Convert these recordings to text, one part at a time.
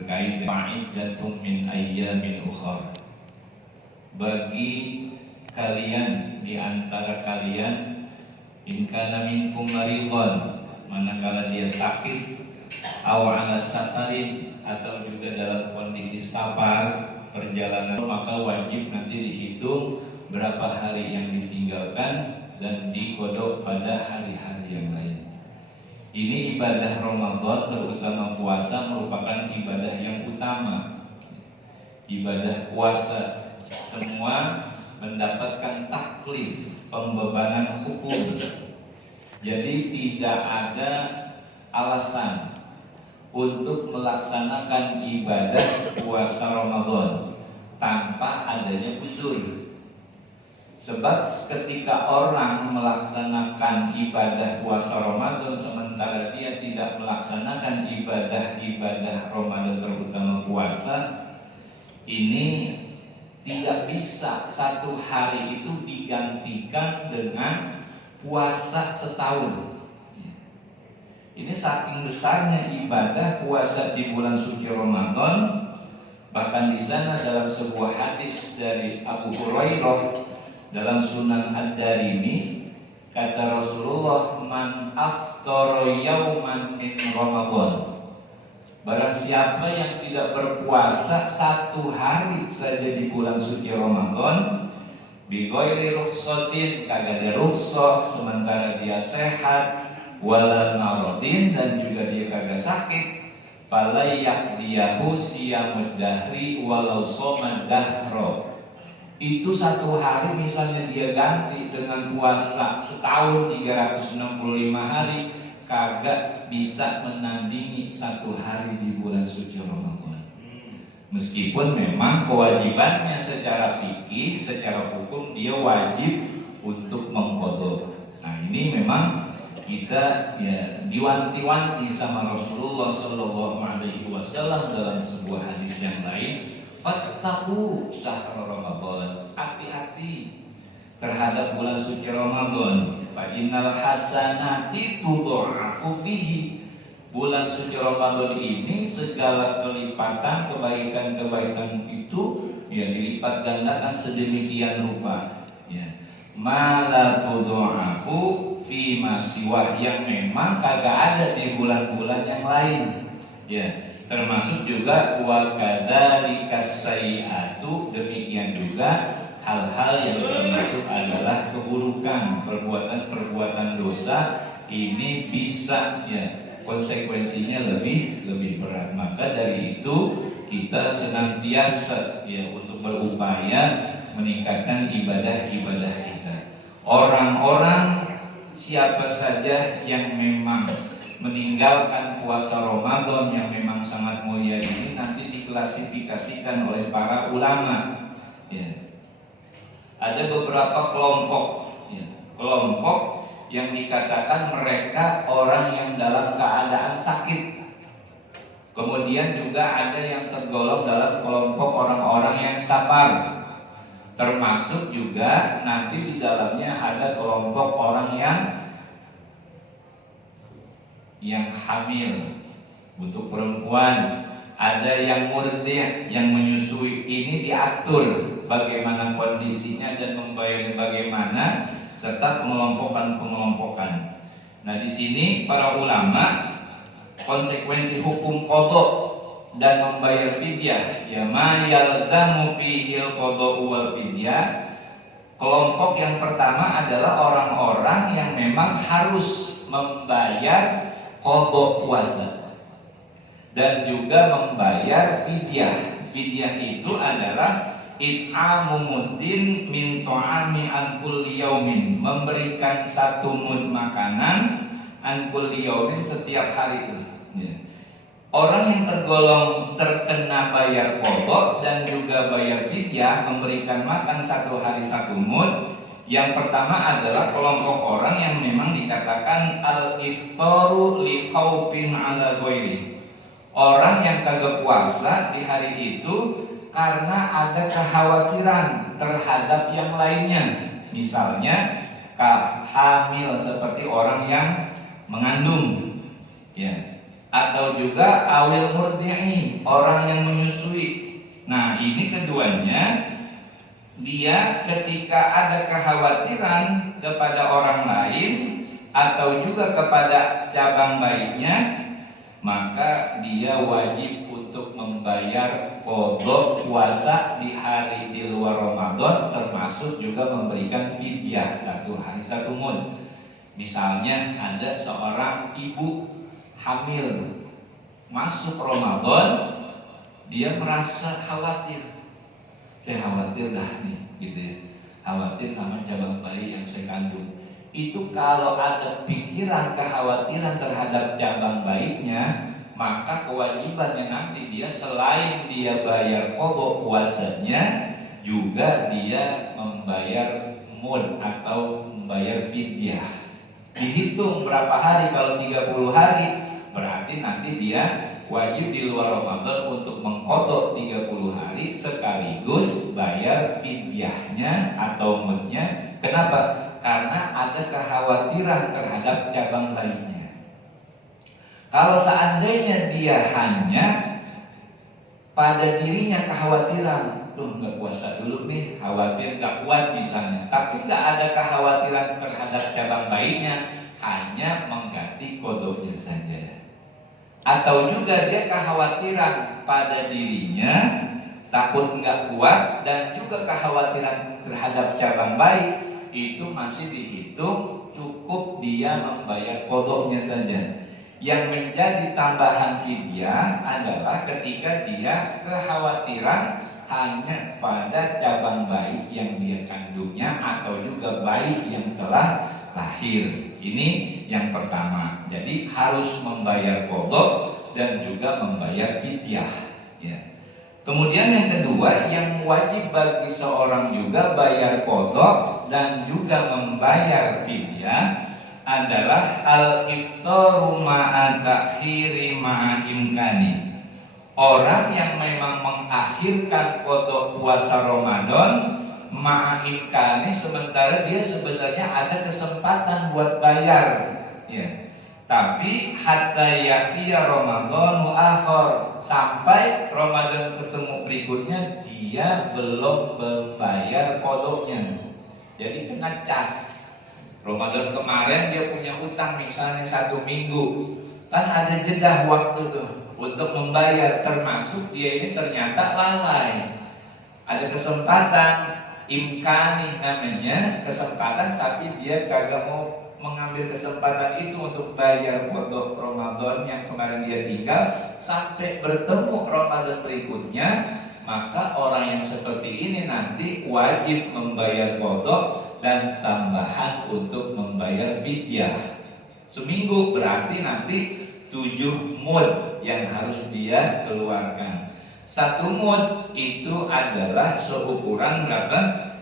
terkait fa'iddatun min ayyamin ukhra. Bagi kalian, di antara kalian, in kana minkum maridhan, manakala dia sakit, aw ala safarin, atau juga dalam kondisi safar perjalanan, maka wajib nanti dihitung berapa hari yang ditinggalkan dan dikodok pada hari-hari yang lain. Ini ibadah Ramadan, terutama puasa, merupakan ibadah yang utama. Ibadah puasa semua mendapatkan taklif, pembebanan hukum. Jadi tidak ada alasan untuk melaksanakan ibadah puasa Ramadan tanpa adanya uzur. Sebab ketika orang melaksanakan ibadah puasa Ramadan sementara dia tidak melaksanakan ibadah-ibadah Ramadan, terutama puasa, ini tidak bisa satu hari itu digantikan dengan puasa setahun. Ini saking besarnya ibadah puasa di bulan suci Ramadan. Bahkan di sana dalam sebuah hadis dari Abu Hurairah dalam Sunan Ad-Darimi, kata Rasulullah, man aftara yauman min Ramadan, barang siapa yang tidak berpuasa satu hari saja di bulan suci Ramadan, bi ghairi rukhsatin, kagak ada rukhsah sementara dia sehat, wala maradin, dan juga dia kagak sakit, falayak diyahu siyamud dahri walau somad dahro. Itu satu hari misalnya dia ganti dengan puasa setahun 365 hari, kagak bisa menandingi satu hari di bulan suci Ramadan. Meskipun memang kewajibannya secara fikih, secara hukum dia wajib untuk mengqadha. Nah, ini memang kita ya diwanti-wanti sama Rasulullah Shallallahu Alaihi Wasallam dalam sebuah hadis yang lain, fattaqu syahr Ramadan, hati-hati terhadap bulan suci Ramadan. Fa innal hasanati tudha'afu fihi. Bulan suci Ramadan ini segala kelipatan kebaikan-kebaikan itu ya dilipat gandakan sedemikian rupa. Ya. Mala tudha'afu fi ma siwa, yang memang kagak ada di bulan-bulan yang lain. Ya. Termasuk juga wa kadzalika sayyi'atu, demikian juga hal-hal yang termasuk adalah keburukan, perbuatan-perbuatan dosa, ini bisa ya konsekuensinya lebih berat. Maka dari itu kita senantiasa ya untuk berupaya meningkatkan ibadah-ibadah kita. Orang-orang siapa saja yang memang meninggalkan puasa Ramadan yang memang sangat mulia ini nanti diklasifikasikan oleh para ulama. Ya. Ada beberapa kelompok, ya, kelompok yang dikatakan mereka orang yang dalam keadaan sakit. Kemudian juga ada yang tergolong dalam kelompok orang-orang yang safar. Termasuk juga nanti di dalamnya ada kelompok orang yang hamil, untuk perempuan, ada yang murdi', yang menyusui. Ini diatur bagaimana kondisinya dan membayar bagaimana, serta pengelompokan. Nah, di sini para ulama konsekuensi hukum qadha dan membayar fidyah, ya ma yalzamu fihil qadha wal fidyah. Kelompok yang pertama adalah orang-orang yang memang harus membayar qadha puasa dan juga membayar fidyah. Fidyah itu adalah it'amu muddin min ta'ami an kulli yaumin, memberikan satu mud makanan an kulli yaumin, setiap hari itu. Ya. Orang yang tergolong terkena bayar qadha dan juga bayar fidyah, memberikan makan satu hari satu mud. Yang pertama adalah kelompok orang yang memang dikatakan al-iftaru li khaufin ala ghairi. Orang yang kagak puasa di hari itu karena ada kekhawatiran terhadap yang lainnya. Misalnya hamil, seperti orang yang mengandung. Ya. atau juga awil murdi'i, orang yang menyusui. Nah, ini keduanya, dia ketika ada kekhawatiran kepada orang lain atau juga kepada cabang bayinya, maka dia wajib untuk membayar qadha puasa di hari di luar Ramadan, termasuk juga memberikan fidyah 1 hari 1 mud. Misalnya ada seorang ibu hamil masuk Ramadan, dia merasa khawatir. Saya khawatir dah nih, gitu ya. Khawatir sama cabang bayi yang saya kandung. Itu kalau ada pikiran kekhawatiran terhadap cabang bayinya, maka kewajibannya nanti dia selain dia bayar qadha puasanya, juga dia membayar mud atau membayar fidyah. Dihitung berapa hari, kalau 30 hari berarti nanti dia wajib di luar Ramadan untuk mengqadha 30 hari sekaligus bayar fidyahnya atau mudnya. Kenapa? Karena ada kekhawatiran terhadap cabang bayinya. Kalau seandainya dia hanya pada dirinya kekhawatiran, nggak puasa dulu nih, khawatir nggak kuat misalnya, tapi nggak ada kekhawatiran terhadap cabang bayinya, hanya mengganti qadhanya saja. Atau juga dia kekhawatiran pada dirinya, takut nggak kuat, dan juga kekhawatiran terhadap cabang bayi, itu masih dihitung cukup dia membayar qadhanya saja. Yang menjadi tambahan fidyah adalah ketika dia kekhawatiran hanya pada cabang bayi yang dia kandungnya atau juga bayi yang telah lahir. Ini yang pertama. Jadi harus membayar qadha dan juga membayar fidyah, ya. Kemudian yang kedua, yang wajib bagi seorang juga bayar qadha dan juga membayar fidyah adalah al-iftaru ma'a ta'khiri ma'a imkani. Orang yang memang mengakhirkan qadha puasa Ramadan ma'a imkani, sementara dia sebenarnya ada kesempatan buat bayar, ya. Tapi hatta yaqiya Ramadhanu akhar, sampai Ramadan ketemu berikutnya dia belum membayar qadhanya. Jadi kena cas. Ramadan kemarin dia punya utang misalnya 1 minggu, kan ada jeda waktu tuh untuk membayar, termasuk dia ini ternyata lalai. Ada kesempatan, imkani namanya, kesempatan, tapi dia kagak mau mengambil kesempatan itu untuk bayar qadha Ramadan yang kemarin dia tinggal sampai bertemu Ramadan berikutnya. Maka orang yang seperti ini nanti wajib membayar qadha dan tambahan untuk membayar fidyah. Seminggu berarti nanti 7 mud yang harus dia keluarkan. 1 mud itu adalah seukuran berapa?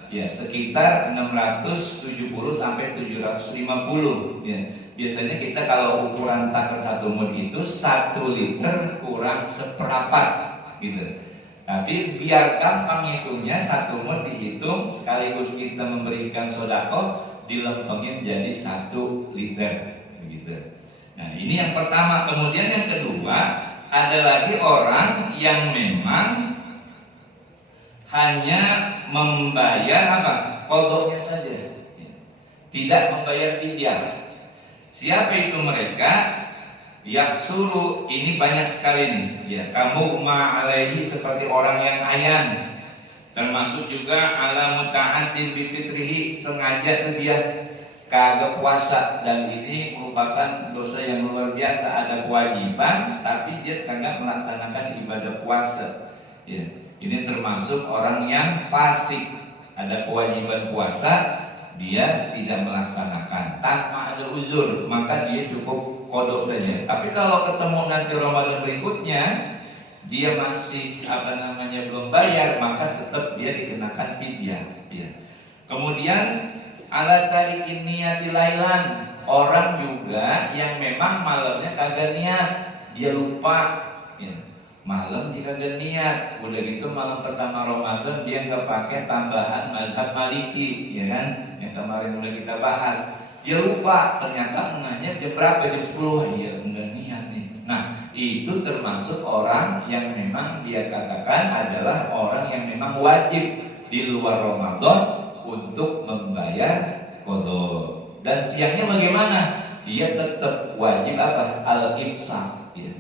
Ya, sekitar 670 sampai 750, ya. Biasanya kita kalau ukuran takar 1 mud itu 1 liter kurang seperempat, gitu. Tapi biar gampang hitungnya, 1 mud dihitung sekaligus kita memberikan sedekah, dilempengin jadi 1 liter, begitu. Nah, ini yang pertama. Kemudian yang kedua, ada lagi orang yang memang hanya membayar apa? Qadhanya saja, tidak membayar fidyah. Siapa itu mereka? Yaksulu, ini banyak sekali nih, ya. Kamu ma'alaihi, seperti orang yang ayan, termasuk juga ala muta'addin bifitrihi, sengaja tuh dia kagak puasa, dan ini merupakan dosa yang luar biasa. Ada kewajiban tapi dia kagak melaksanakan ibadah puasa, ya. Ini termasuk orang yang fasik. Ada kewajiban puasa, dia tidak melaksanakan tanpa ada uzur, maka dia cukup qadha saja. Tapi kalau ketemu nanti Ramadan berikutnya dia masih belum bayar, maka tetap dia dikenakan fidyah, ya. Kemudian ala tarikin niyati lailan, orang juga yang memang malamnya kagak niat, dia lupa, ya. Malam dia kagak niat, udah gitu malam pertama Ramadan dia nggak pakai tambahan mazhab Maliki, ya kan? Yang kemarin udah kita bahas. Dia lupa, ternyata engahnya jam berapa? Jam 10. Iya, enggak niat nih. Nah, itu termasuk orang yang memang dia katakan adalah orang yang memang wajib di luar Ramadan untuk membayar qada. Dan siangnya bagaimana? Dia tetap wajib apa? Al-imsak, ya,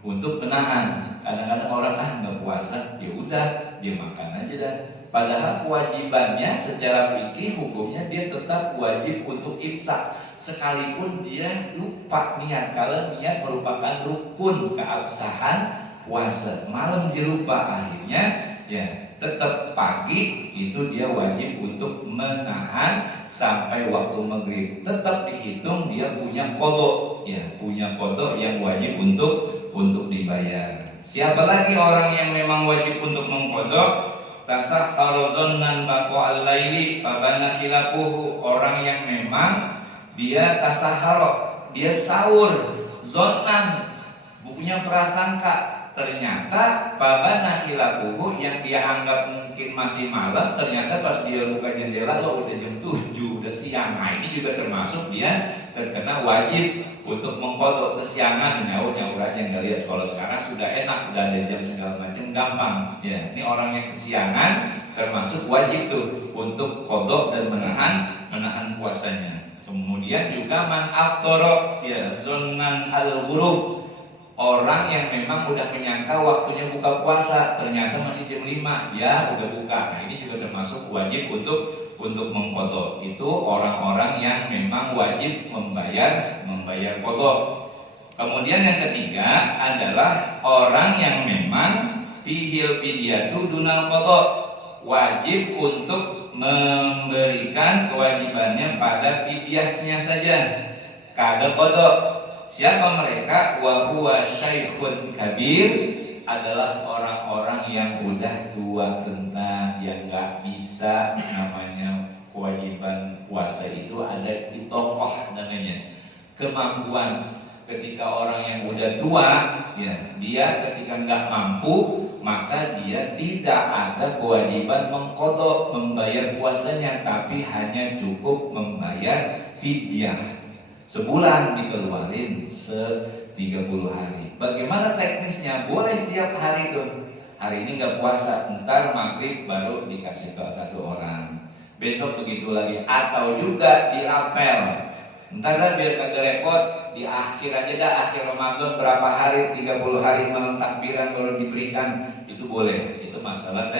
untuk menahan. Kadang-kadang orang nggak puasa, ya udah dia makan aja dah. Padahal kewajibannya secara fikih hukumnya dia tetap wajib untuk imsak, sekalipun dia lupa niat. Kalau niat merupakan rukun keabsahan puasa, malam dia lupa, akhirnya ya tetap pagi itu dia wajib untuk menahan sampai waktu maghrib. Tetap dihitung dia punya qada, ya, punya qada yang wajib untuk dibayar. Siapa lagi orang yang memang wajib untuk mengqada? Tasahhara zannan baqa'al laili fabana khilafuhu, orang yang memang dia tasahhara, dia sahur zannan, punya prasangka, ternyata fabana khilafuhu, yang dia anggap mungkin masih malam, ternyata pas dia buka jendela lo udah jam 7, udah siang. Nah, ini juga termasuk dia terkena wajib untuk mengqada kesiangan. Nyaur aja, nggak lihat sekolah sekarang sudah enak, udah ada jam segala macam, gampang ya. Ini orang yang kesiangan termasuk wajib tuh untuk qada dan menahan puasanya. Kemudian juga man aftara, ya, zonnan al-ghurub, orang yang memang udah menyangka waktunya buka puasa, ternyata masih jam 5, ya udah buka. Nah, ini juga termasuk wajib untuk mengqada. Itu orang-orang yang memang wajib membayar qada. Kemudian yang ketiga adalah orang yang memang fihil fidyatu dunal qada, wajib untuk memberikan kewajibannya pada fidyahnya saja, kada qada. Siapa mereka? Wa huwa syaikhun kabir, adalah orang-orang yang udah tua renta, yang gak bisa, namanya kewajiban puasa itu ada di tokoh namanya kemampuan. Ketika orang yang udah tua, ya, dia ketika nggak mampu, maka dia tidak ada kewajiban mengqada, membayar puasanya, tapi hanya cukup membayar fidyah. Sebulan dikeluarin 30 hari. Bagaimana teknisnya? Boleh tiap hari tuh. Hari ini nggak puasa, ntar maghrib baru dikasih ke satu orang. Besok begitu lagi. Atau juga dirapel. Ntar lah biar kagak repot, di akhir aja dah, akhir Ramadan berapa hari, 30 hari malam takbiran baru diberikan. Itu boleh. Itu masalah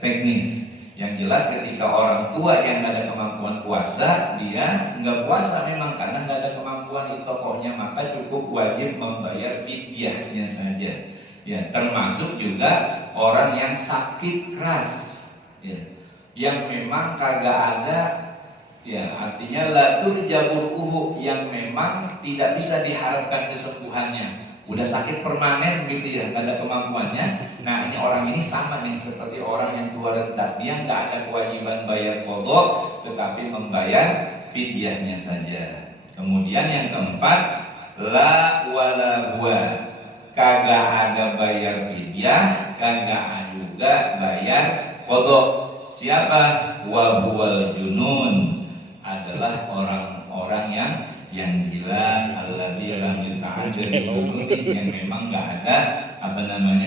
teknis. Yang jelas ketika orang tua yang nggak ada kemampuan puasa, dia nggak puasa memang karena nggak ada kemampuan di tokohnya, maka cukup wajib membayar fidyahnya saja. Ya, termasuk juga orang yang sakit keras, ya, yang memang kagak ada, ya, artinya latur jaburuhu, yang memang tidak bisa diharapkan kesembuhannya. Udah sakit permanen gitu ya, gak ada kemampuannya. Nah, ini orang ini sama nih seperti orang yang tua renta, dia nggak ada kewajiban bayar qada, tetapi membayar fidyahnya saja. Kemudian yang keempat, la wala huwa, kagak ada bayar fidyah, kagak juga bayar qada. Siapa? Wa huwal junun, adalah orang-orang yang gila, alladzi lam yuta'addad yang memang nggak ada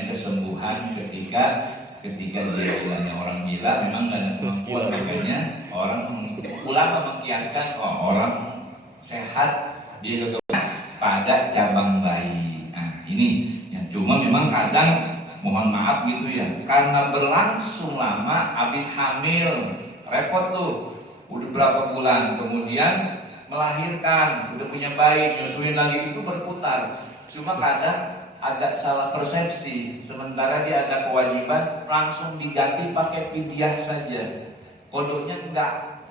kesembuhan ketika dia gilanya. Orang gila memang nggak ada kemampuan, makanya orang ulama mengkiaskan orang sehat dia juga pada cabang bayi. Nah, ini yang cuma memang kadang mohon maaf gitu ya, karena berlangsung lama, habis hamil repot tuh, udah berapa bulan kemudian melahirkan, udah punya bayi, nyusuin lagi, itu berputar. Cuma kadang agak salah persepsi, sementara dia ada kewajiban langsung diganti pakai fidyah saja, kodonya enggak.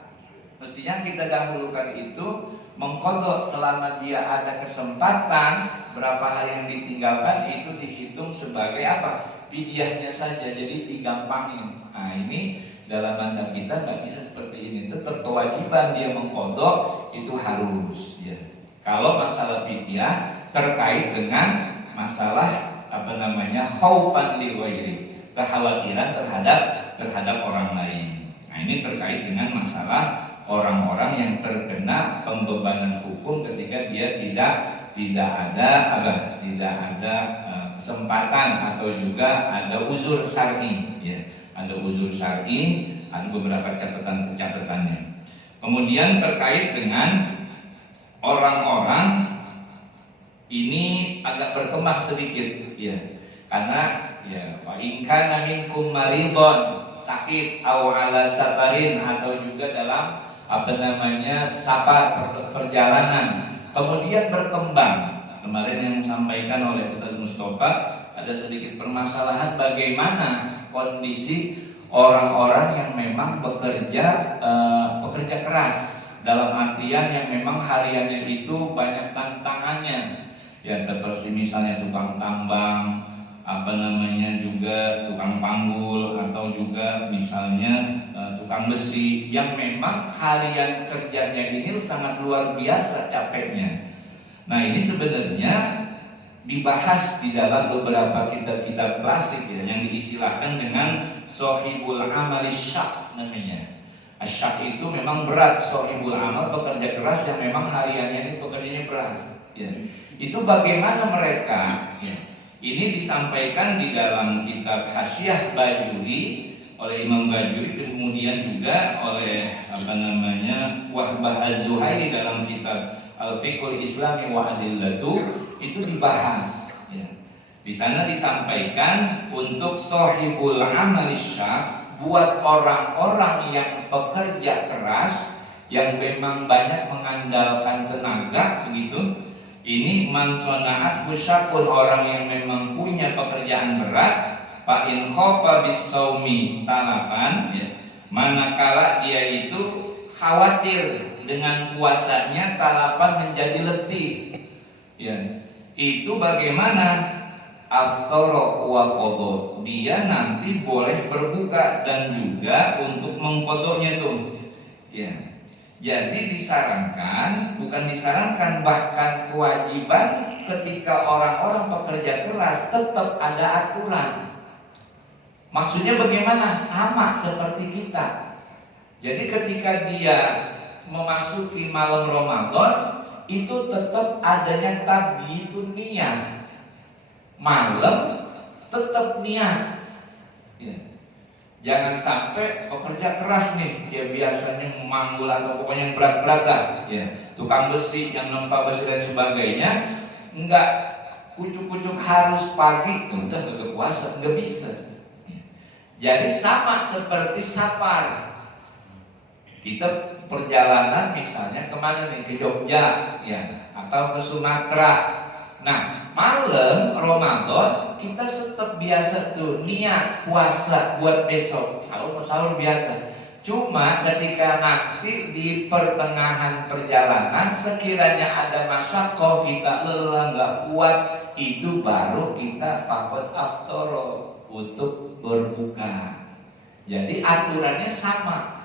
Mestinya kita dahulukan itu mengqada selama dia ada kesempatan, berapa hari yang ditinggalkan itu dihitung sebagai apa? Fidyahnya saja, jadi digampangin. Nah, ini dalam mazhab kita nggak bisa seperti ini, tetap kewajiban dia mengqada itu harus, ya. Kalau masalah fidyah terkait dengan masalah khaufan li ghairi, kekhawatiran terhadap orang lain. Nah, ini terkait dengan masalah orang-orang yang terkena pembebanan hukum ketika dia tidak tidak ada kesempatan atau juga ada uzur syar'i, ya. Ada uzur syar'i, ada beberapa catatannya. Kemudian terkait dengan orang-orang ini agak berkembang sedikit, ya. Karena ya wa in kana minkum maridon, sakit, au ala safarin, atau juga dalam safar, perjalanan. Kemudian berkembang. Kemarin yang disampaikan oleh Ustaz Mustafa, ada sedikit permasalahan bagaimana kondisi orang-orang yang memang bekerja keras, dalam artian yang memang hariannya itu banyak tantangannya, ya, seperti misalnya tukang tambang, juga tukang panggul, atau juga misalnya tukang besi, yang memang harian kerjanya ini sangat luar biasa capeknya. Nah, ini sebenarnya dibahas di dalam beberapa kitab-kitab klasik, ya, yang diistilahkan dengan sohibul amali syak namanya. Asyak itu memang berat, sohibul amal pekerja keras yang memang hariannya ini pekerjaannya berat, ya. Itu bagaimana mereka, ya. Ini disampaikan di dalam kitab Hasyiah Bajuri oleh Imam Bajuri, kemudian juga oleh Wahbah Az-Zuhaili dalam kitab Al-Fiqhul Islami wa Adillatu, itu dibahas, ya. Di sana disampaikan untuk sohibul amali syak, buat orang-orang yang pekerja keras, yang memang banyak mengandalkan tenaga, begitu. Ini man sona'at fusyakun, orang yang memang punya pekerjaan berat, fa in khofa bis saumi talafan, ya. Manakala dia itu khawatir dengan puasanya talapan menjadi letih, ya, itu bagaimana? Aftara wa qadha, dia nanti boleh berbuka dan juga untuk mengqadanya tuh, ya. Jadi disarankan, bukan disarankan, bahkan kewajiban ketika orang-orang pekerja keras tetap ada aturan. Maksudnya bagaimana? Sama seperti kita. Jadi ketika dia memasuki malam Ramadan, itu tetap adanya tabiyitun niyah. Malam tetap niat, ya. Jangan sampai pekerja keras nih, ya, biasanya memanggul atau pokoknya yang berat-berat dah, ya, tukang besi yang nempa besi dan sebagainya, enggak kucuk-kucuk harus pagi, udah gak puasa, enggak bisa. Jadi sama seperti safar. Kita perjalanan misalnya kemana nih, ke Jogja, ya, atau ke Sumatera. Nah, malam Ramadan kita tetap biasa tuh niat puasa buat besok, sahur biasa. Cuma ketika nanti di pertengahan perjalanan sekiranya ada masyaqah, kita lelah nggak kuat, itu baru kita faqad aftara, untuk berbuka. Jadi aturannya sama.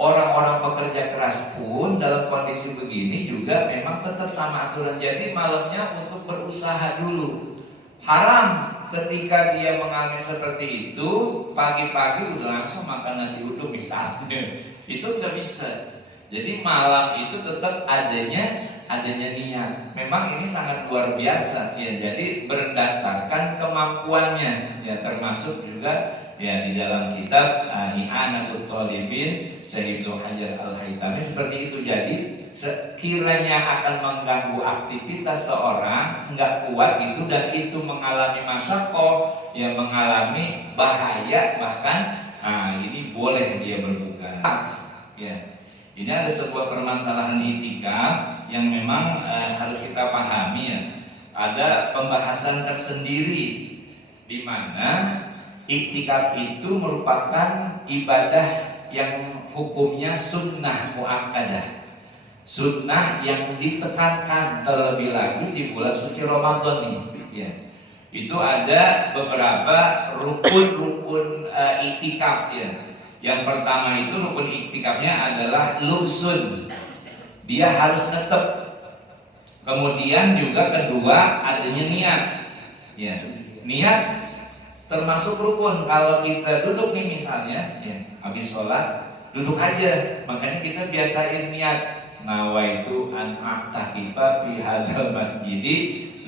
Orang-orang pekerja keras pun dalam kondisi begini juga memang tetap sama aturan. Jadi malamnya untuk berusaha dulu. Haram ketika dia mengalami seperti itu, pagi-pagi udah langsung makan nasi uduk misalnya. Itu nggak bisa. Jadi malam itu tetap adanya niat. Memang ini sangat luar biasa, ya. Jadi berdasarkan kemampuannya, ya, termasuk juga, ya, di dalam kitab I'anatul Thalibin Syekh Ibnu Hajar Al-Haytami seperti itu. Jadi sekiranya akan mengganggu aktivitas seorang, nggak kuat itu, dan itu mengalami masyaqah, ya, mengalami bahaya bahkan, ini boleh dia berbuka, ya. Ini ada sebuah permasalahan itikaf yang memang harus kita pahami, ya. Ada pembahasan tersendiri di mana iktikaf itu merupakan ibadah yang hukumnya sunnah muakkadah, sunnah yang ditekankan, terlebih lagi di bulan suci Ramadan ini, ya. Itu ada beberapa rukun iktikaf, ya. Yang pertama itu rukun iktikafnya adalah lubsun, dia harus tetap. Kemudian juga kedua adanya niat, ya. Niat termasuk rukun. Kalau kita duduk nih misalnya, ya, habis sholat duduk aja, makanya kita biasain niat nawaitu an a'takifa fi hadzal masjidi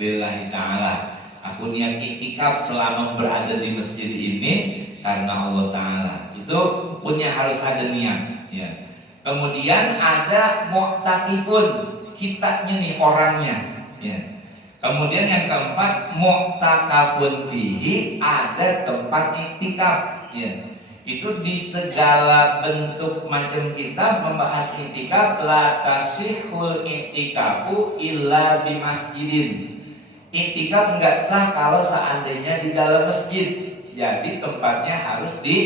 lillahi ta'ala. Aku niat iktikaf selama berada di masjid ini karena Allah Ta'ala. Itu punya harus ada niat ya. Kemudian ada mu'takifun, kitanya nih orangnya ya. Kemudian yang keempat mu'takafun fihi, ada tempat iktikaf ya. Itu di segala bentuk macam kita membahas iktikaf, la tasihul iktikafu illa di masjidin. Iktikaf enggak sah kalau seandainya di dalam masjid. Jadi tempatnya harus di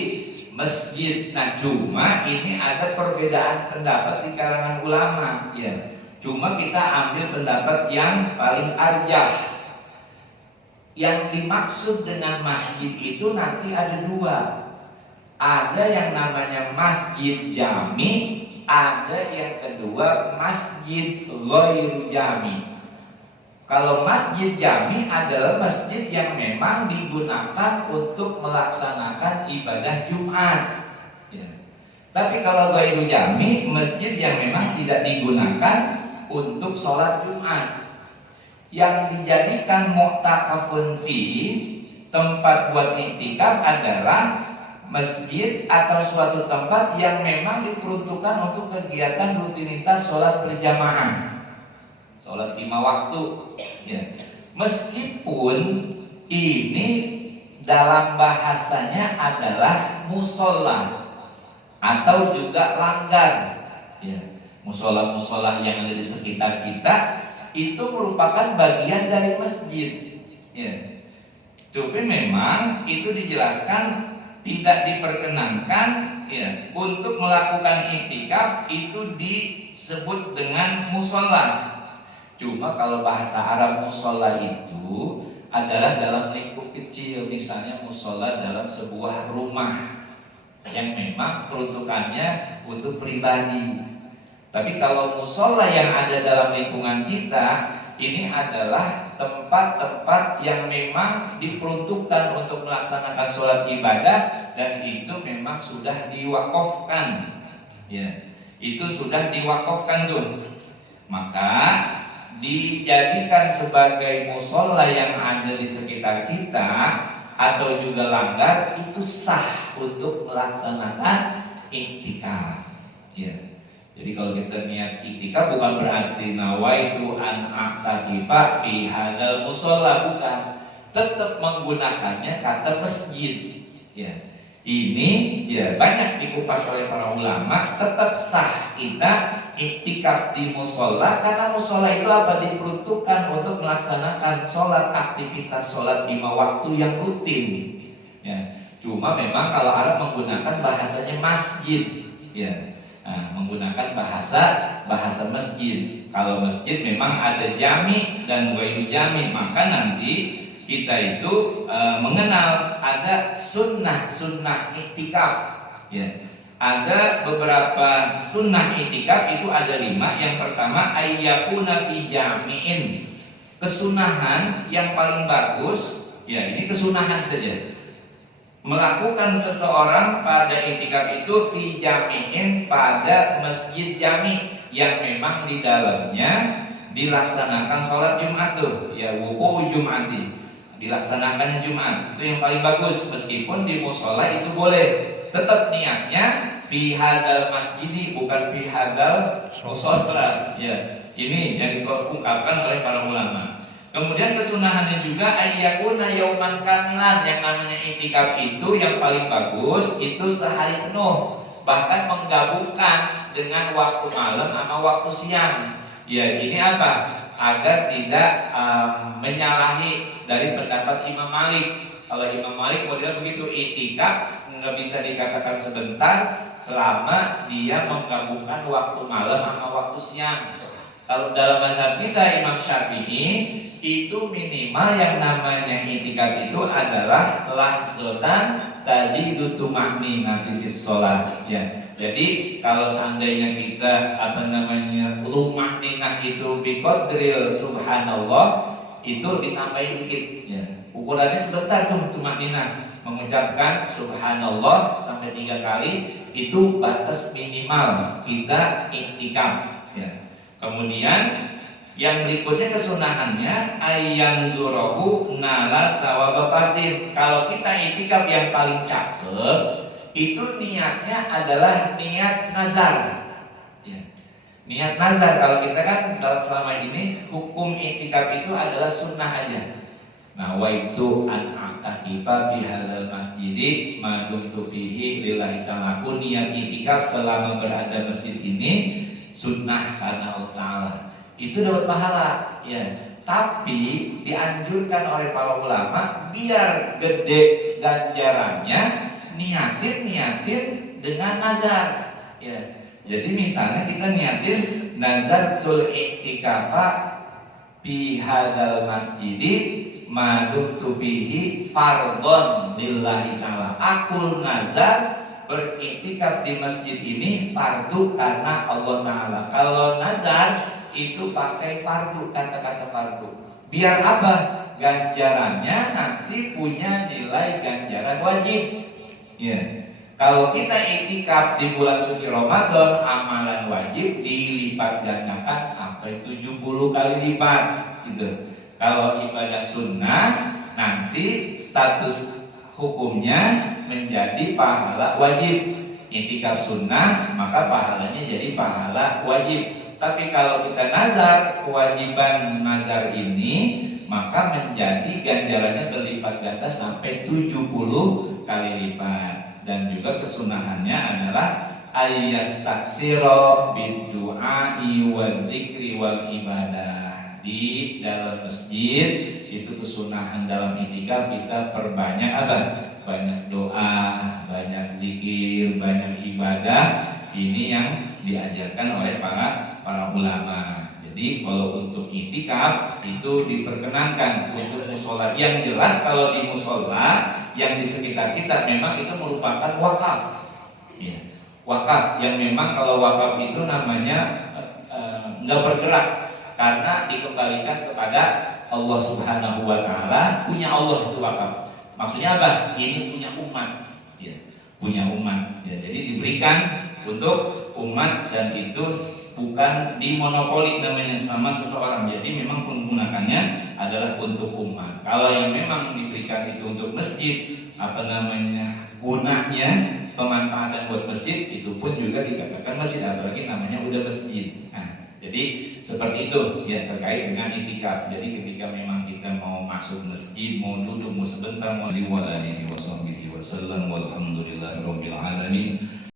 masjid. Nah, cuma ini ada perbedaan pendapat di kalangan ulama ya. Cuma kita ambil pendapat yang paling arjah. Yang dimaksud dengan masjid itu nanti ada dua. Ada yang namanya masjid jami, ada yang kedua masjid ghairu jami. Kalau masjid jami adalah masjid yang memang digunakan untuk melaksanakan ibadah Jumat ya. Tapi kalau ghairu jami, masjid yang memang tidak digunakan untuk sholat Jumat. Yang dijadikan mu'takafun fi, tempat buat iktikaf, adalah masjid atau suatu tempat yang memang diperuntukkan untuk kegiatan rutinitas sholat berjamaah, sholat 5 waktu ya. Meskipun ini dalam bahasanya adalah musola atau juga langgar ya. Musola-musola yang ada di sekitar kita itu merupakan bagian dari masjid ya. Tapi memang itu dijelaskan tidak diperkenankan ya, untuk melakukan iktikaf itu disebut dengan musola. Cuma kalau bahasa Arab musola itu adalah dalam lingkup kecil, misalnya musola dalam sebuah rumah yang memang peruntukannya untuk pribadi. Tapi kalau musola yang ada dalam lingkungan kita, ini adalah tempat-tempat yang memang diperuntukkan untuk melaksanakan sholat ibadah, dan itu memang sudah diwakafkan ya. Itu sudah diwakafkan tuh. Maka dijadikan sebagai musola yang ada di sekitar kita atau juga langgar, itu sah untuk melaksanakan iktikaf ya. Jadi kalau kita niat iktikaf bukan berarti nawaitu an a'takifa fi hadzal musholla, bukan. Tetap menggunakannya kata masjid ya. Ini ya banyak dikupas oleh para ulama, tetap sah kita iktikaf di musholla, karena musholla itu apa? Diperuntukkan untuk melaksanakan sholat, aktivitas sholat 5 waktu yang rutin ya. Cuma memang kalau Arab menggunakan bahasanya masjid ya. Nah, menggunakan bahasa masjid. Kalau masjid memang ada jami dan ghairu jami, maka nanti kita itu mengenal ada sunnah iktikaf ya. Ada beberapa sunnah iktikaf, itu ada 5. Yang pertama ayyakuna fi jami'in, kesunahan yang paling bagus ya, ini kesunahan saja. Melakukan seseorang pada iktikaf itu fi jami'in, pada masjid jami yang memang di dalamnya dilaksanakan sholat Jumat tuh ya, wuku Jumati, dilaksanakannya Jumat, itu yang paling bagus. Meskipun di musola itu boleh, tetap niatnya fi hadzal masjidi, bukan fi hadzal musola ya. Ini yang diungkapkan oleh para ulama. Kemudian kesunahannya juga ayyakuna yauman kamilan, yang namanya iktikaf itu yang paling bagus itu sehari penuh, bahkan menggabungkan dengan waktu malam sama waktu siang. Ya, ini apa? Agar tidak menyalahi dari pendapat Imam Malik. Kalau Imam Malik model begitu, iktikaf nggak bisa dikatakan sebentar selama dia menggabungkan waktu malam sama waktu siang. Kalau dalam mazhab kita Imam Syafi'i itu minimal yang namanya iktikaf itu adalah lahzotan tazidu tuma'ninati fis shalah ya. Jadi kalau seandainya kita tuma'ninah itu biqadril subhanallah, itu ditambahin dikit ya. Ukurannya sebentar tuh tuma'ninah, mengucapkan subhanallah sampai 3 kali, itu batas minimal kita iktikaf ya. Kemudian yang berikutnya kesunahannya ayang zurahu nala sawaba fardin. Kalau kita itikaf yang paling cakep itu niatnya adalah niat nazar. Ya. Niat nazar kalau kita kan dalam selama ini hukum itikaf itu adalah sunnah aja. Nah, wa itu an a'takifa fi hadzal masjid ma dumtu fihi lillahi ta'ala. Aku niat itikaf selama berada masjid ini sunnah karena Allah Ta'ala. Itu dapat pahala, ya. Tapi dianjurkan oleh para ulama biar gede ganjarannya niatin dengan nazar, ya. Jadi misalnya kita niatin nazartul i'tikafa fi hadzal masjid madumtu bihi fardhon lillahi ta'ala. Aku nazar beriktikaf di masjid ini fardu karena Allah Ta'ala. Kalau nazar itu pakai fardu, kata-kata fardu. Biar apa? Ganjarannya nanti punya nilai ganjaran wajib. Ya. Kalau kita iktikaf di bulan suci Ramadan, amalan wajib dilipat gandakan sampai 70 kali lipat, gitu. Kalau ibadah sunnah nanti status hukumnya menjadi pahala wajib. Iktikaf sunnah maka pahalanya jadi pahala wajib. Tapi kalau kita nazar, kewajiban nazar ini maka menjadi ganjarannya berlipat ganda sampai 70 kali lipat. Dan juga kesunahannya adalah ayyastaksiro bid-du'ai wal dzikri wal ibadah. Di dalam masjid itu kesunahan dalam itikaf kita perbanyak apa? Banyak doa, banyak zikir, banyak ibadah. Ini yang diajarkan oleh para ulama. Jadi kalau untuk itikaf itu diperkenankan untuk musola. Yang jelas kalau di musola yang di sekitar kita memang itu merupakan wakaf. Ya, wakaf yang memang kalau wakaf itu namanya nggak bergerak. Karena dikembalikan kepada Allah Subhanahu wa Ta'ala, punya Allah itu wakaf. Maksudnya apa? Ini punya umat, ya, punya umat. Ya, jadi diberikan untuk umat dan itu bukan dimonopoli namanya sama seseorang. Jadi memang menggunakannya adalah untuk umat. Kalau yang memang diberikan itu untuk masjid, gunanya pemanfaatan buat masjid itu pun juga dikatakan masjid, apalagi namanya udah masjid. Jadi seperti itu ya terkait dengan itikaf. Jadi ketika memang kita mau masuk masjid, mau duduk, mau sebentar, mau liwalani wasallam walhamdulillahirabbil alamin.